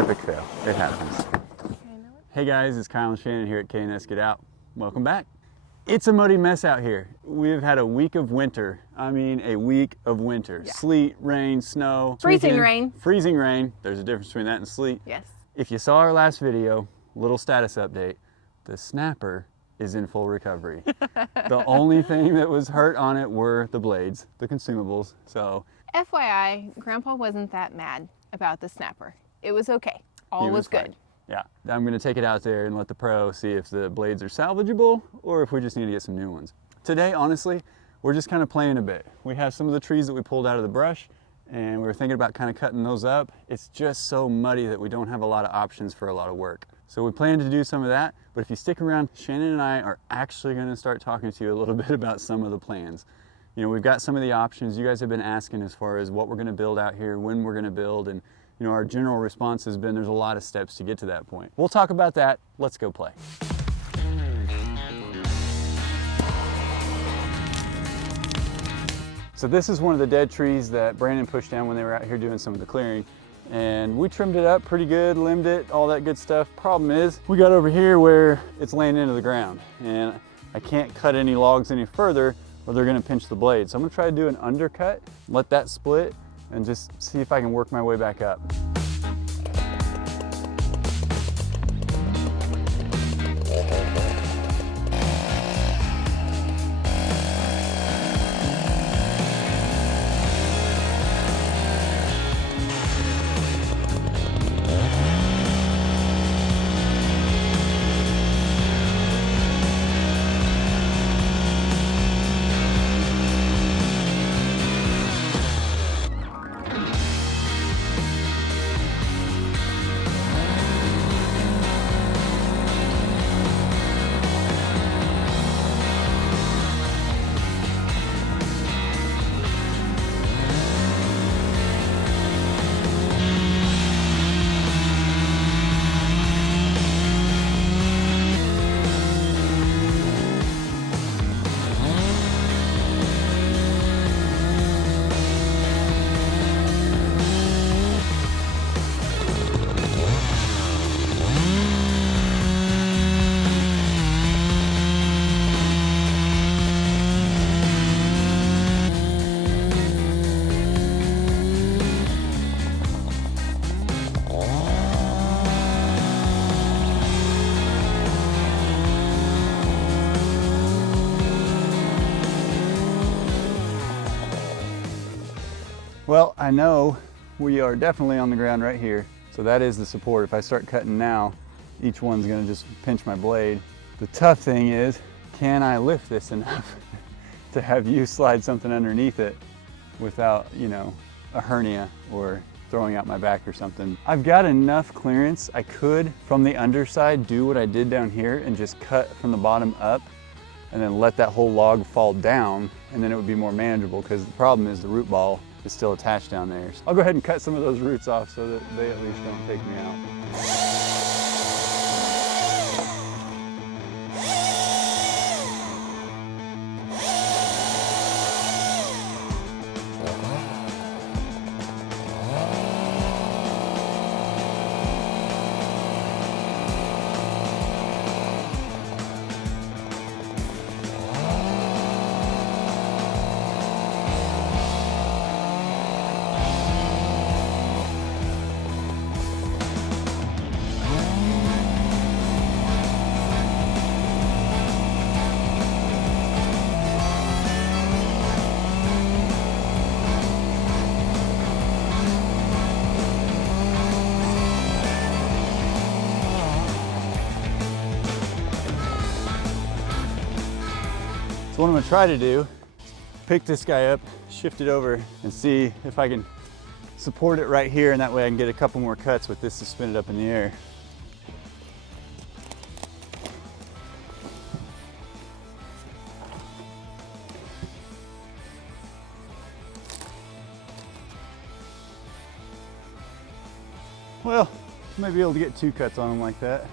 Epic fail. It happens. Hey guys, it's Kyle and Shannon here at K&S Get Out. Welcome back. It's a muddy mess out here. We've had a week of winter. I mean, a week of winter. Yeah. Sleet, rain, snow. Freezing rain. Freezing rain. There's a difference between that and sleet. Yes. If you saw our last video, little status update, the snapper is in full recovery. The only thing that was hurt on it were the blades, the consumables. So FYI, Grandpa wasn't that mad about the snapper. It was okay. All was good. Yeah, I'm gonna take it out there and let the pro see if the blades are salvageable or if we just need to get some new ones. Today, honestly, we're just kind of playing a bit. We have some of the trees that we pulled out of the brush and we were thinking about kind of cutting those up. It's just so muddy that we don't have a lot of options for a lot of work. So we plan to do some of that, but if you stick around, Shannon and I are actually gonna start talking to you a little bit about some of the plans. You know, we've got some of the options you guys have been asking as far as what we're gonna build out here, when we're gonna build, and you know, our general response has been there's a lot of steps to get to that point. We'll talk about that. Let's go play. So this is one of the dead trees that Brandon pushed down when they were out here doing some of the clearing. And we trimmed it up pretty good, limbed it, all that good stuff. Problem is, we got over here where it's laying into the ground and I can't cut any logs any further or they're gonna pinch the blade. So I'm gonna try to do an undercut, let that split, and just see if I can work my way back up. Well, I know we are definitely on the ground right here. So that is the support. If I start cutting now, each one's gonna just pinch my blade. The tough thing is, can I lift this enough to have you slide something underneath it without, you know, a hernia or throwing out my back or something. I've got enough clearance. I could, from the underside, do what I did down here and just cut from the bottom up and then let that whole log fall down, and then it would be more manageable because the problem is the root ball is still attached down there. So I'll go ahead and cut some of those roots off so that they at least don't take me out. So what I'm gonna try to do, pick this guy up, shift it over, and see if I can support it right here, and that way I can get a couple more cuts with this suspended up in the air. Well, I might be able to get 2 cuts on them like that.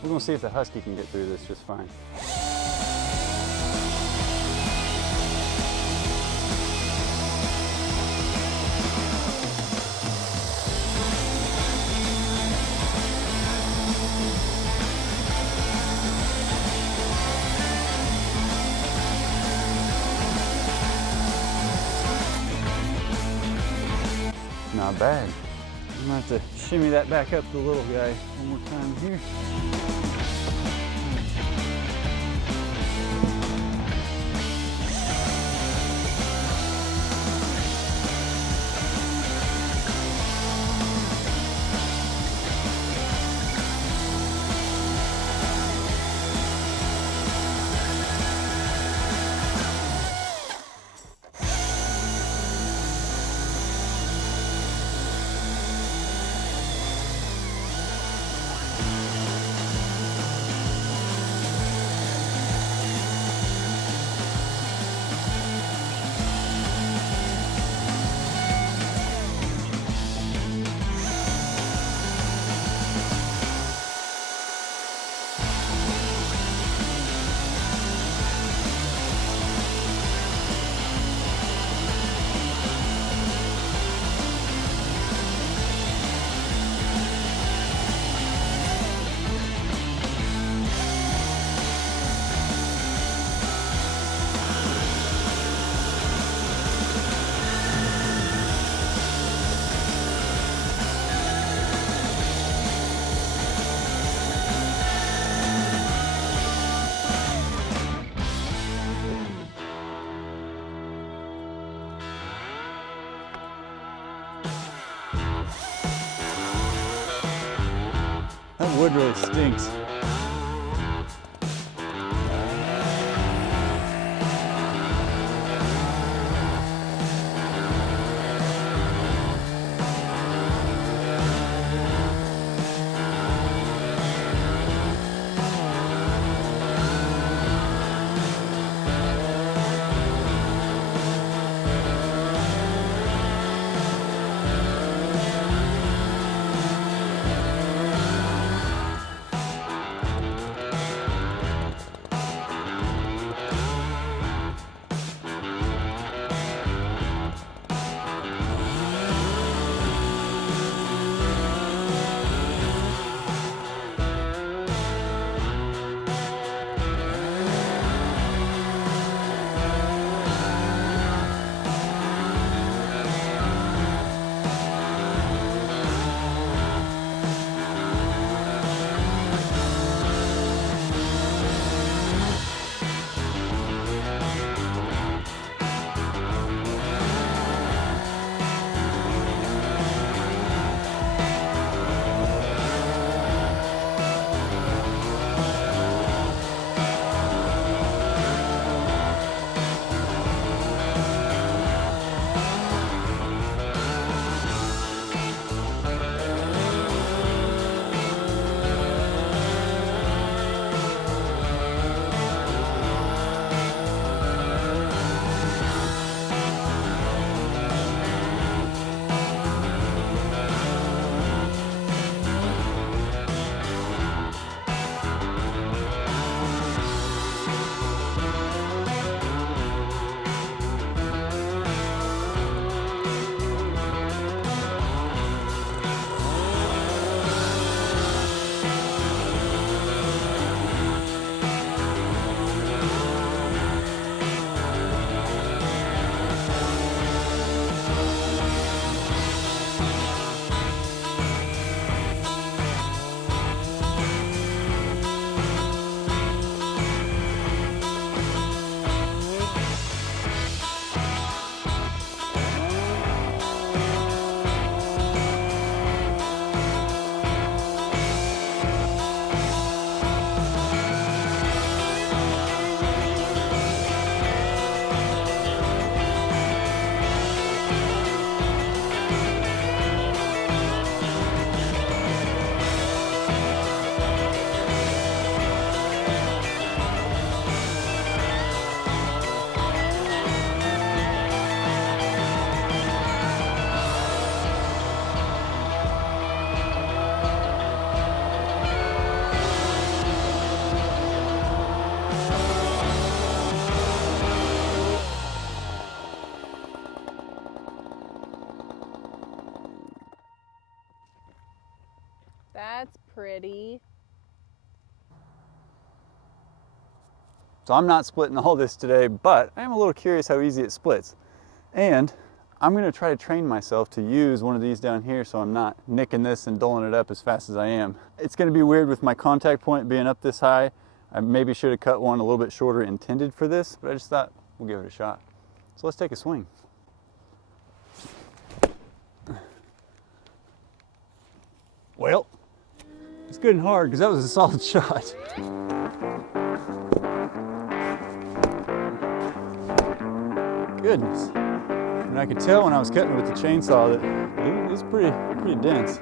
We're gonna see if the Husky can get through this just fine. bag. I'm gonna have to shimmy that back up the little guy one more time here. That wood really stinks. That's pretty. So I'm not splitting all this today, but I am a little curious how easy it splits. And I'm gonna try to train myself to use one of these down here so I'm not nicking this and doling it up as fast as I am. It's gonna be weird with my contact point being up this high. I maybe should have cut one a little bit shorter intended for this, but I just thought we'll give it a shot. So let's take a swing. Well, it's good and hard because that was a solid shot. Goodness. And I could tell when I was cutting with the chainsaw that it's pretty dense.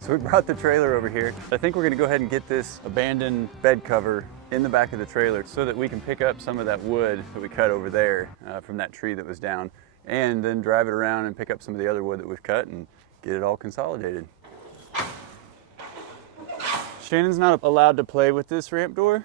So we brought the trailer over here. I think we're gonna go ahead and get this abandoned bed cover in the back of the trailer so that we can pick up some of that wood that we cut over there from that tree that was down, and then drive it around and pick up some of the other wood that we've cut and get it all consolidated. Shannon's not allowed to play with this ramp door.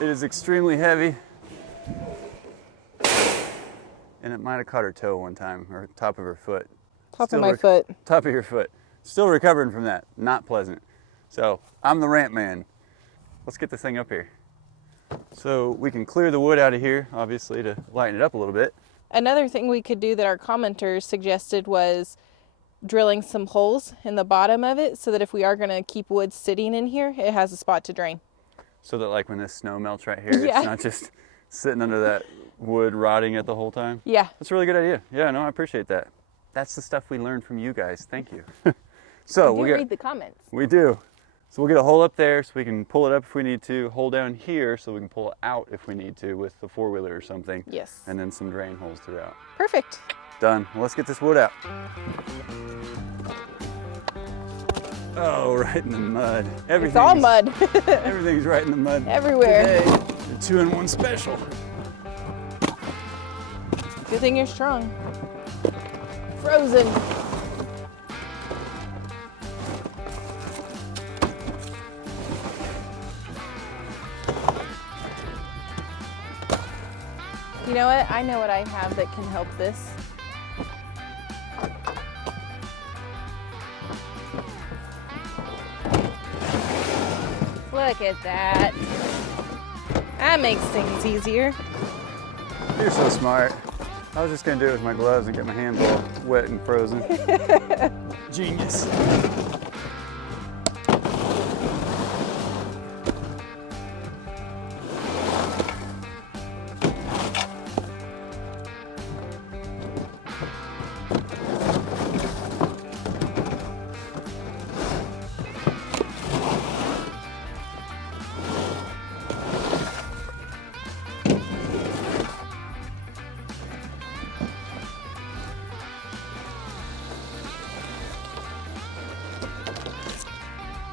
It is extremely heavy, and it might have caught her toe one time, or top of her foot. Top of my foot. Top of your foot. Still recovering from that, not pleasant. So I'm the ramp man. Let's get this thing up here. So we can clear the wood out of here, obviously, to lighten it up a little bit. Another thing we could do that our commenters suggested was drilling some holes in the bottom of it so that if we are going to keep wood sitting in here, it has a spot to drain. So that like when this snow melts right here, it's not just sitting under that wood rotting it the whole time. Yeah. That's a really good idea. Yeah, no, I appreciate that. That's the stuff we learned from you guys. Thank you. So we read the comments. We do. So we'll get a hole up there so we can pull it up if we need to, hole down here so we can pull it out if we need to with the four-wheeler or something. Yes. And then some drain holes throughout. Perfect. Done. Well, let's get this wood out. Oh, right in the mud. It's all mud. Everything's right in the mud. Everywhere. Today, the 2-in-1 special. Good thing you're strong. Frozen. You know what? I know what I have that can help this. Look at that. That makes things easier. You're so smart. I was just gonna do it with my gloves and get my hands all wet and frozen. Genius.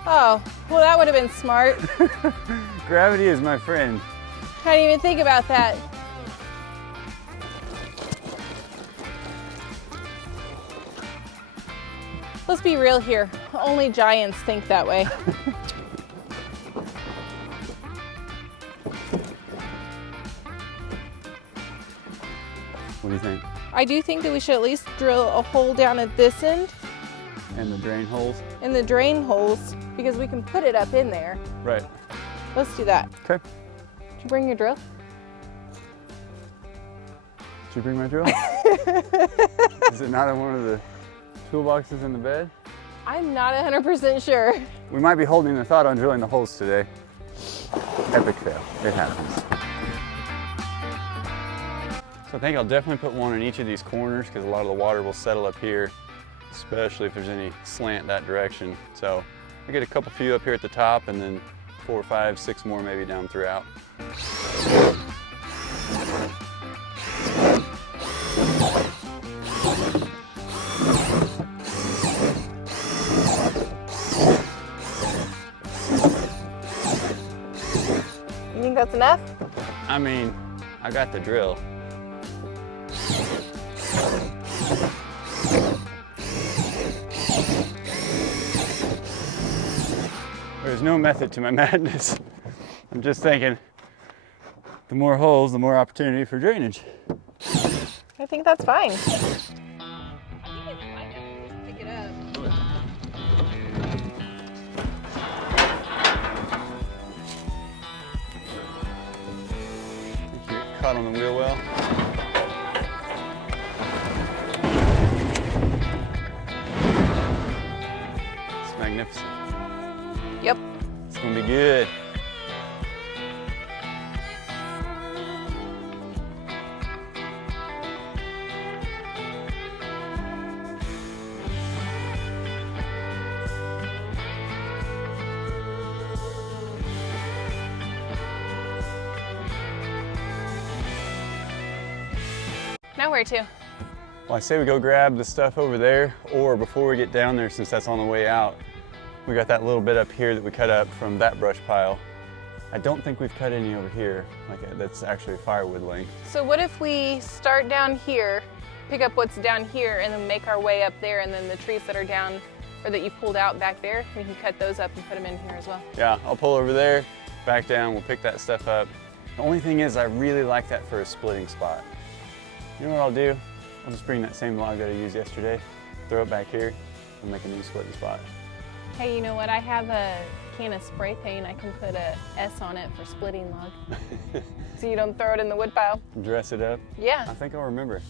Oh, well that would have been smart. Gravity is my friend. I didn't even think about that. Let's be real here. Only giants think that way. What do you think? I do think that we should at least drill a hole down at this end. And the drain holes? And the drain holes, because we can put it up in there. Right. Let's do that. Okay. Did you bring your drill? Did you bring my drill? Is it not in one of the toolboxes in the bed? I'm not 100% sure. We might be holding the thought on drilling the holes today. Epic fail. It happens. So I think I'll definitely put one in each of these corners because a lot of the water will settle up here, especially if there's any slant that direction. So I get a few up here at the top and then 4, 5, 6 more maybe down throughout. You think that's enough? I mean, I got the drill. There's no method to my madness. I'm just thinking, The more holes, the more opportunity for drainage. I think that's fine. I think it's fine if we just pick it up. You're caught on the wheel well. It's magnificent. Yep. It's gonna be good. Now where to? Well, I say we go grab the stuff over there, or before we get down there, since that's on the way out, we got that little bit up here that we cut up from that brush pile. I don't think we've cut any over here. That's actually firewood length. So what if we start down here, pick up what's down here, and then make our way up there, and then the trees that are down, or that you pulled out back there, we can cut those up and put them in here as well. Yeah, I'll pull over there, back down, we'll pick that stuff up. The only thing is, I really like that for a splitting spot. You know what I'll do? I'll just bring that same log that I used yesterday, throw it back here, and make a new splitting spot. Hey, you know what? I have a can of spray paint. I can put a S on it for splitting log. So you don't throw it in the wood pile. Dress it up? Yeah. I think I'll remember.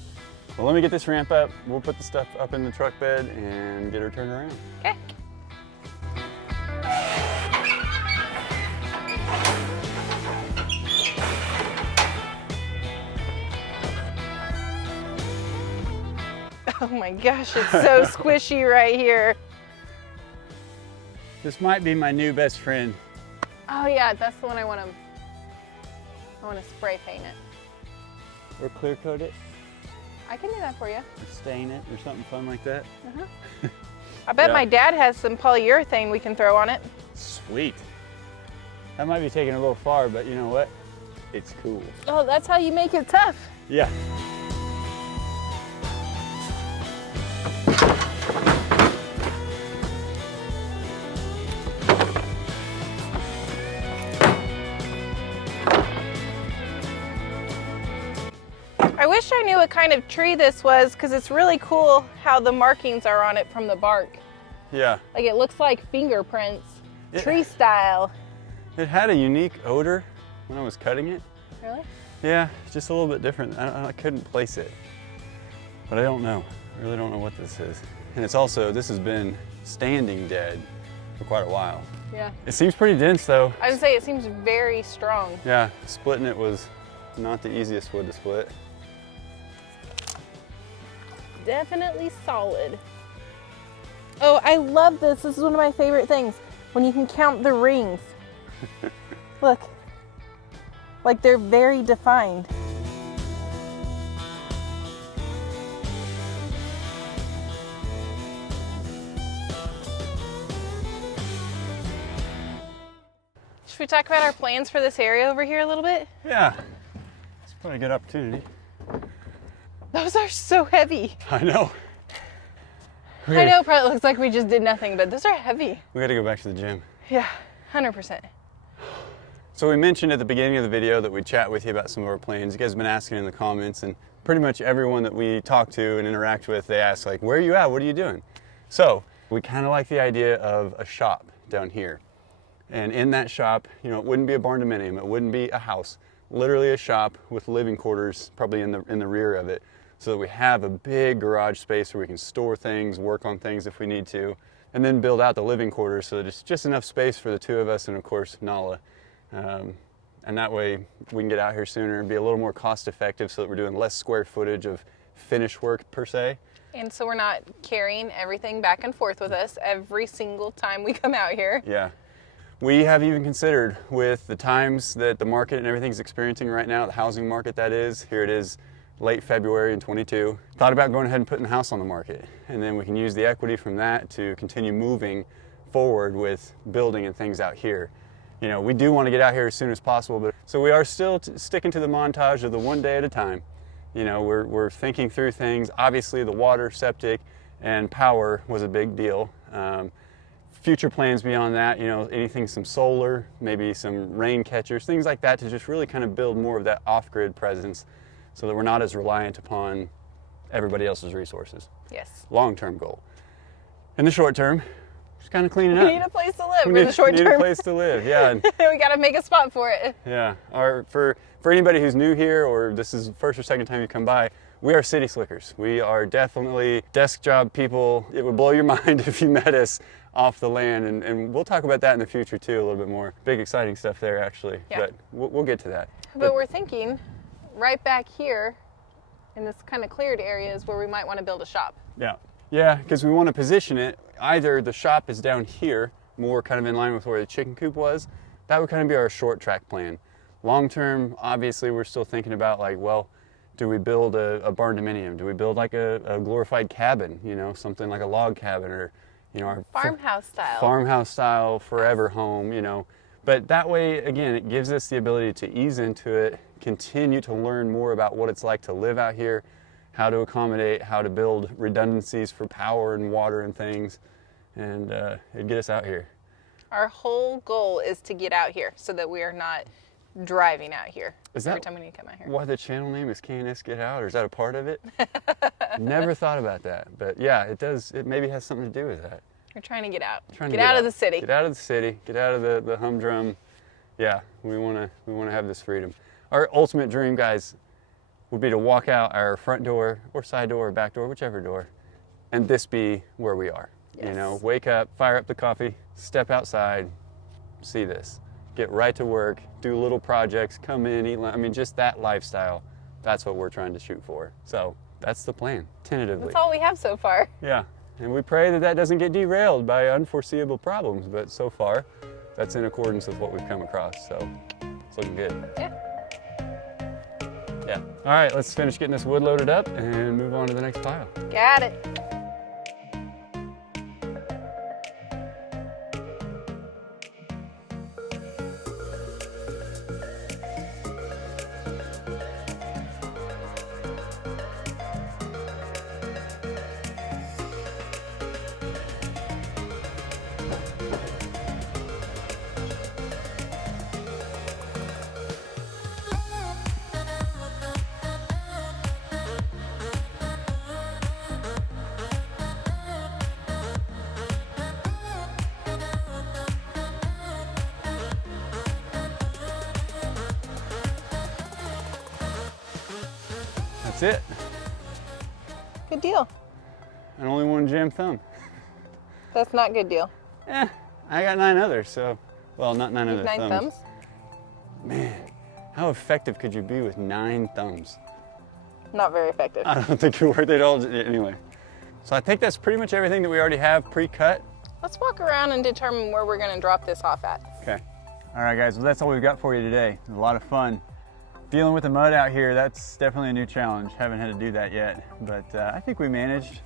Well, let me get this ramp up. We'll put the stuff up in the truck bed and get her turned around. Okay. Oh my gosh, it's so squishy right here. This might be my new best friend. Oh yeah, that's the one I want to spray paint it. Or clear coat it, I can do that for you. or stain it, or something fun like that. I bet Yeah. my dad has some polyurethane we can throw on it. Sweet. That might be taking it a little far, but you know what? It's cool. Oh, that's how you make it tough. Yeah. I wish I knew what kind of tree this was, because it's really cool how the markings are on it from the bark. Yeah. Like it looks like fingerprints, Yeah. tree style. It had a unique odor when I was cutting it. Really? Yeah, just a little bit different. I couldn't place it, but I don't know. I really don't know what this is. And it's also, this has been standing dead for quite a while. Yeah. It seems pretty dense though. I would say it seems very strong. Yeah, splitting it was not the easiest wood to split. Definitely solid. Oh, I love this. This is one of my favorite things. When you can count the rings. Look. Like they're very defined. Should we talk about our plans for this area over here a little bit? Yeah, it's probably a good opportunity. Those are so heavy. I know. I know it probably looks like we just did nothing, but those are heavy. We gotta go back to the gym. Yeah, 100%. So we mentioned at the beginning of the video that we'd chat with you about some of our plans. You guys have been asking in the comments, and pretty much everyone that we talk to and interact with, they ask like, where are you at? What are you doing? So we kind of like the idea of a shop down here. And in that shop, you know, it wouldn't be a barn dominium, it wouldn't be a house, literally a shop with living quarters probably in the rear of it, so that we have a big garage space where we can store things, work on things if we need to, and then build out the living quarters so that it's just enough space for the two of us and of course Nala. And that way we can get out here sooner and be a little more cost effective so that we're doing less square footage of finish work per se. And so we're not carrying everything back and forth with us every single time we come out here. Yeah. We have even considered, with the times that the market and everything's experiencing right now, the housing market that is, here it is late February in 22, thought about going ahead and putting the house on the market. And then we can use the equity from that to continue moving forward with building and things out here. You know, we do want to get out here as soon as possible, but so we are still sticking to the montage of the one day at a time. You know, we're thinking through things. Obviously the water, septic, and power was a big deal. future plans beyond that, you know, anything, some solar, maybe some rain catchers, things like that, to just really kind of build more of that off-grid presence so that we're not as reliant upon everybody else's resources. Yes. Long-term goal. In the short term, just kind of cleaning up. We need a place to live in the short term. We need a place to live, yeah. We got to make a spot for it. Yeah, or for anybody who's new here, or this is the first or second time you come by, we are city slickers. We are definitely desk job people. It would blow your mind if you met us off the land, and we'll talk about that in the future too, a little bit more. Big exciting stuff there actually, yeah. But we'll get to that. But we're thinking right back here in this kind of cleared area is where we might want to build a shop. Yeah, because we want to position it, either the shop is down here, more kind of in line with where the chicken coop was. That would kind of be our short track plan. Long term, obviously we're still thinking about, like, well, do we build a barn dominium? Do we build like a glorified cabin, you know, something like a log cabin, or, you know, our farmhouse style forever home, you know. But that way, again, it gives us the ability to ease into it, continue to learn more about what it's like to live out here, how to accommodate, how to build redundancies for power and water and things, and it'd get us out here. Our whole goal is to get out here so that we are not driving out here every time we need to come out here. Why the channel name is K&S Get Out, or is that a part of it? Never thought about that, but yeah, it does. It maybe has something to do with that. We're trying to get out. Get out of the city. Get out of the city. Get out of the humdrum. Yeah, we want to have this freedom. Our ultimate dream, guys, would be to walk out our front door or side door or back door, whichever door, and this be where we are. Yes. You know, wake up, fire up the coffee, step outside, see this. Get right to work, do little projects, come in, eat lunch. I mean, just that lifestyle. That's what we're trying to shoot for. So that's the plan, tentatively. That's all we have so far. Yeah, and we pray that that doesn't get derailed by unforeseeable problems. But so far, that's in accordance with what we've come across. So it's looking good. Yeah. All right, let's finish getting this wood loaded up and move on to the next pile. Got it. That's it. Good deal. And only one jam thumb. That's not good deal. I got 9 others, so, well, not 9 other 9 thumbs. Man, how effective could you be with 9 thumbs? Not very effective. I don't think it worked at all anyway. So I think that's pretty much everything that we already have pre-cut. Let's walk around and determine where we're gonna drop this off at. Okay. All right, guys, well, that's all we've got for you today. It was a lot of fun. Dealing with the mud out here, that's definitely a new challenge. Haven't had to do that yet, but I think we managed.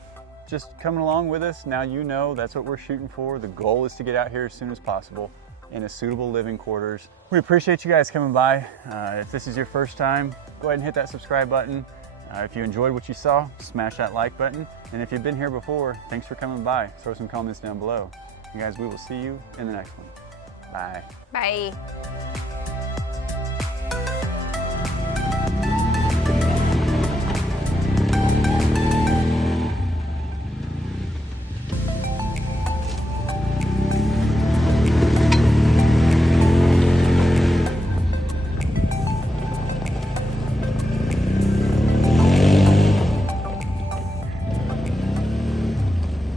Just coming along with us, now you know that's what we're shooting for. The goal is to get out here as soon as possible in a suitable living quarters. We appreciate you guys coming by. If this is your first time, go ahead and hit that subscribe button. If you enjoyed what you saw, smash that like button. And if you've been here before, thanks for coming by. Throw some comments down below. And guys, we will see you in the next one. Bye. Bye.